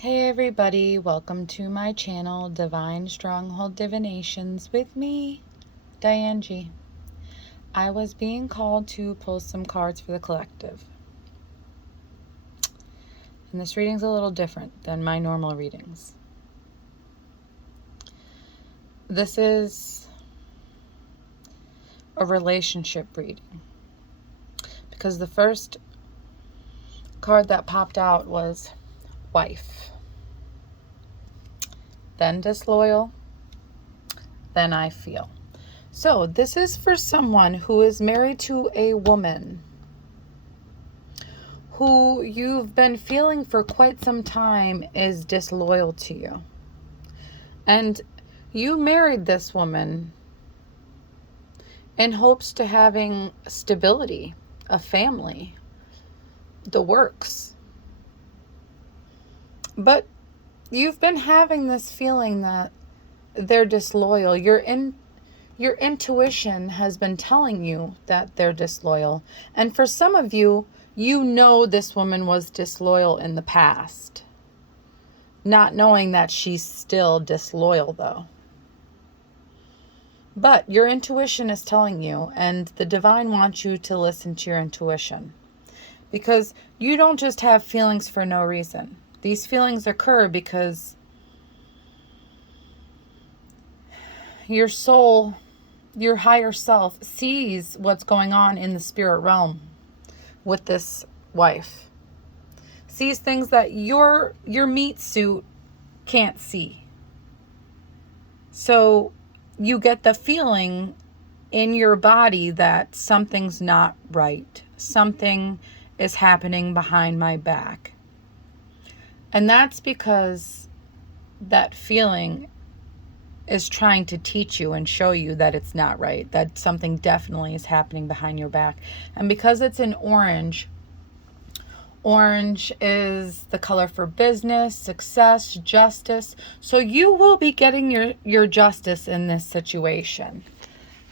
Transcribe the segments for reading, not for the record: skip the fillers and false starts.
Hey everybody, welcome to my channel, Divine Stronghold Divinations with me, Diane G. I was being called to pull some cards for the collective. And this reading's a little different than my normal readings. This is a relationship reading. Because the first card that popped out was wife. Then disloyal. Then I feel. So this is for someone who is married to a woman who you've been feeling for quite some time is disloyal to you. And you married this woman in hopes to having stability, a family, the works. But you've been having this feeling that they're disloyal. Your intuition has been telling you that they're disloyal. And for some of you, you know this woman was disloyal in the past. Not knowing that she's still disloyal though. But your intuition is telling you, and the divine wants you to listen to your intuition. Because you don't just have feelings for no reason. These feelings occur because your soul, your higher self, sees what's going on in the spirit realm with this wife. Sees things that your meat suit can't see. So you get the feeling in your body that something's not right. Something is happening behind my back. And that's because that feeling is trying to teach you and show you that it's not right, that something definitely is happening behind your back. And because it's in orange, orange is the color for business, success, justice. So you will be getting your justice in this situation.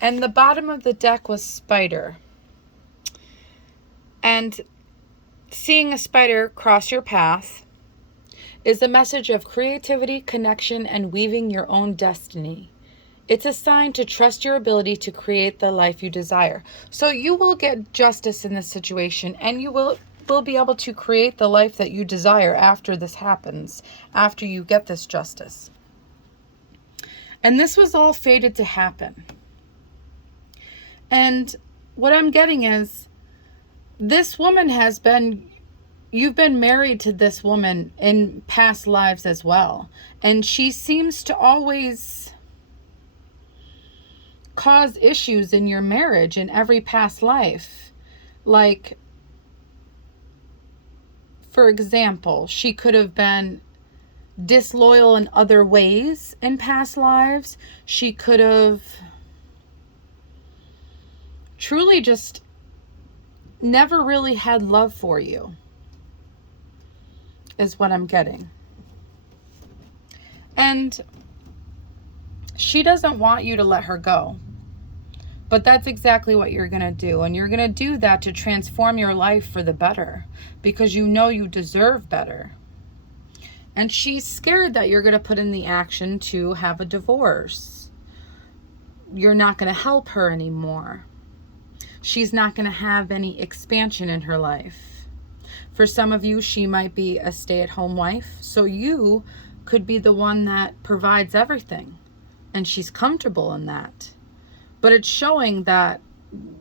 And the bottom of the deck was spider. And seeing a spider cross your path is a message of creativity, connection, and weaving your own destiny. It's a sign to trust your ability to create the life you desire. So you will get justice in this situation, and you will be able to create the life that you desire after this happens, after you get this justice. And this was all fated to happen. And what I'm getting is, this woman you've been married to this woman in past lives as well. And she seems to always cause issues in your marriage in every past life. Like, for example, she could have been disloyal in other ways in past lives. She could have truly just never really had love for you, is what I'm getting. And she doesn't want you to let her go. But that's exactly what you're going to do. And you're going to do that to transform your life for the better. Because you know you deserve better. And she's scared that you're going to put in the action to have a divorce. You're not going to help her anymore. She's not going to have any expansion in her life. For some of you, she might be a stay-at-home wife. So you could be the one that provides everything. And she's comfortable in that. But it's showing that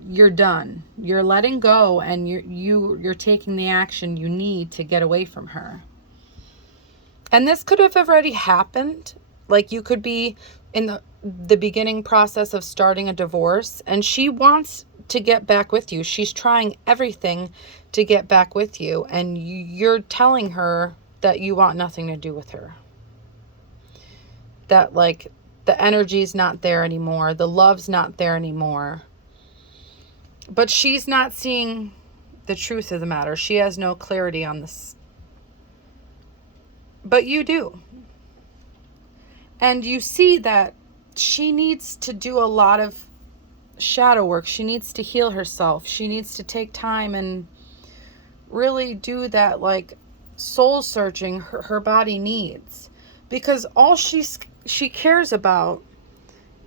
you're done. You're letting go, and you're taking the action you need to get away from her. And this could have already happened. Like, you could be in the beginning process of starting a divorce, and she wants to get back with you. She's trying everything to get back with you, and you're telling her that you want nothing to do with her. That, like, the energy's not there anymore. The love's not there anymore. But she's not seeing the truth of the matter. She has no clarity on this. But you do. And you see that she needs to do a lot of shadow work. She needs to heal herself. She needs to take time and really do that, like, soul searching her body needs, because all she cares about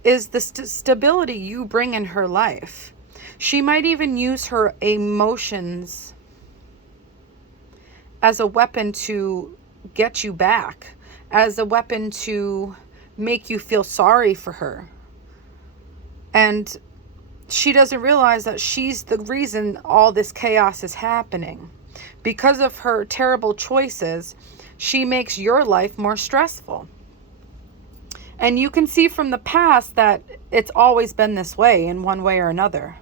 is the stability you bring in her life. She might even use her emotions as a weapon to get you back, as a weapon to make you feel sorry for her. And she doesn't realize that she's the reason all this chaos is happening. Because of her terrible choices, she makes your life more stressful. And you can see from the past that it's always been this way in one way or another.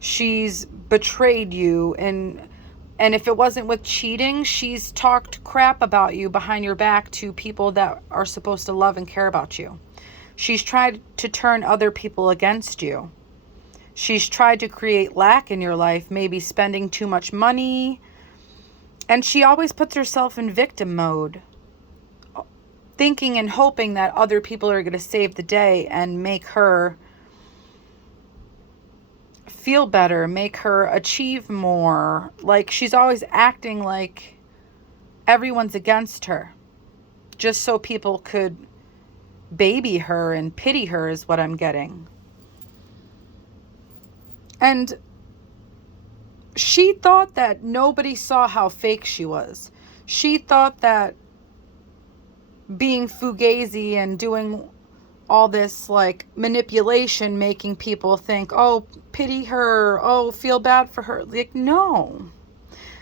She's betrayed you, and if it wasn't with cheating, she's talked crap about you behind your back to people that are supposed to love and care about you. She's tried to turn other people against you. She's tried to create lack in your life, maybe spending too much money. And she always puts herself in victim mode, thinking and hoping that other people are going to save the day and make her feel better, make her achieve more. Like, she's always acting like everyone's against her, just so people could baby her and pity her, is what I'm getting. And she thought that nobody saw how fake she was. She thought that being fugazi and doing all this like manipulation, making people think, oh, pity her, oh, feel bad for her. Like, no.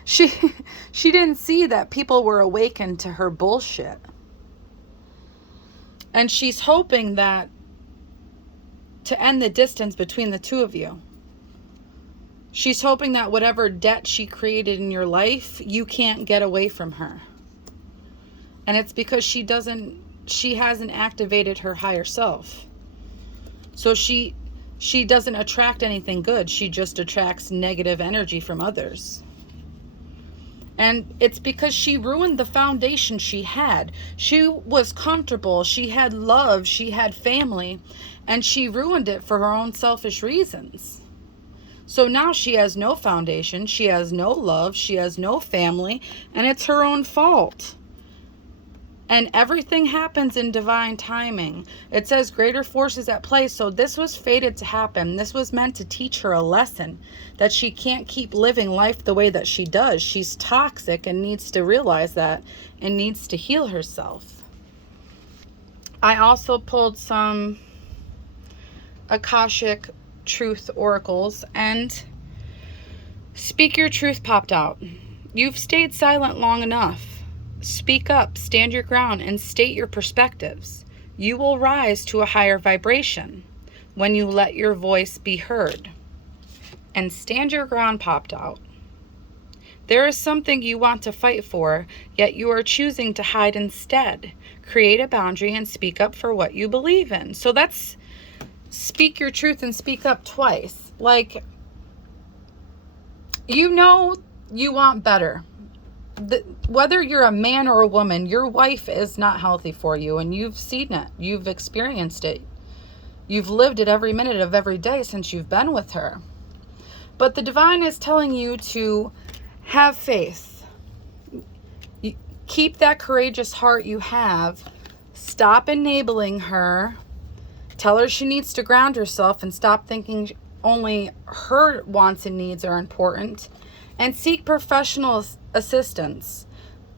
She didn't see that people were awakened to her bullshit. And she's hoping that to end the distance between the two of you. She's hoping that whatever debt she created in your life, you can't get away from her. And it's because she hasn't activated her higher self. So she doesn't attract anything good. She just attracts negative energy from others. And it's because she ruined the foundation she had. She was comfortable. She had love. She had family. And she ruined it for her own selfish reasons. So now she has no foundation. She has no love. She has no family. And it's her own fault. And everything happens in divine timing. It says greater forces at play. So this was fated to happen. This was meant to teach her a lesson that she can't keep living life the way that she does. She's toxic and needs to realize that and needs to heal herself. I also pulled some Akashic truth oracles, and speak your truth popped out. You've stayed silent long enough. Speak up, stand your ground, and state your perspectives. You will rise to a higher vibration when you let your voice be heard. And stand your ground popped out. There is something you want to fight for, yet you are choosing to hide instead. Create a boundary and speak up for what you believe in. So that's speak your truth and speak up twice. Like, you know you want better. Whether you're a man or a woman, your wife is not healthy for you, and you've seen it. You've experienced it. You've lived it every minute of every day since you've been with her. But the divine is telling you to have faith. Keep that courageous heart you have. Stop enabling her. Tell her she needs to ground herself and stop thinking only her wants and needs are important. And seek professional assistance.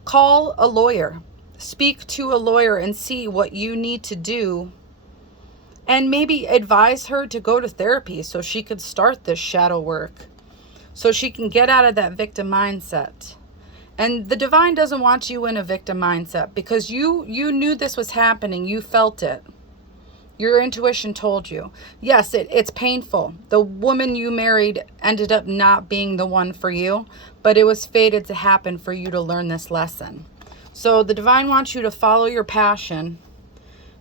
Call a lawyer. Speak to a lawyer and see what you need to do. And maybe advise her to go to therapy so she could start this shadow work. So she can get out of that victim mindset. And the divine doesn't want you in a victim mindset because you knew this was happening. You felt it. Your intuition told you. Yes, it's painful. The woman you married ended up not being the one for you, but it was fated to happen for you to learn this lesson. So the divine wants you to follow your passion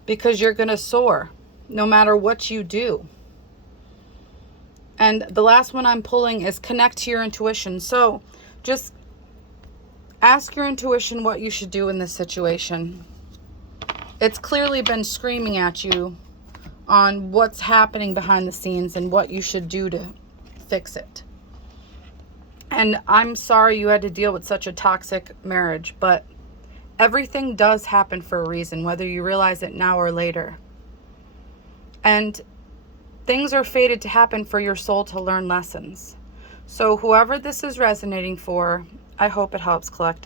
because you're going to soar no matter what you do. And the last one I'm pulling is connect to your intuition. So just ask your intuition what you should do in this situation. It's clearly been screaming at you on what's happening behind the scenes and what you should do to fix it. And I'm sorry you had to deal with such a toxic marriage, but everything does happen for a reason, whether you realize it now or later. And things are fated to happen for your soul to learn lessons. So whoever this is resonating for, I hope it helps, collective.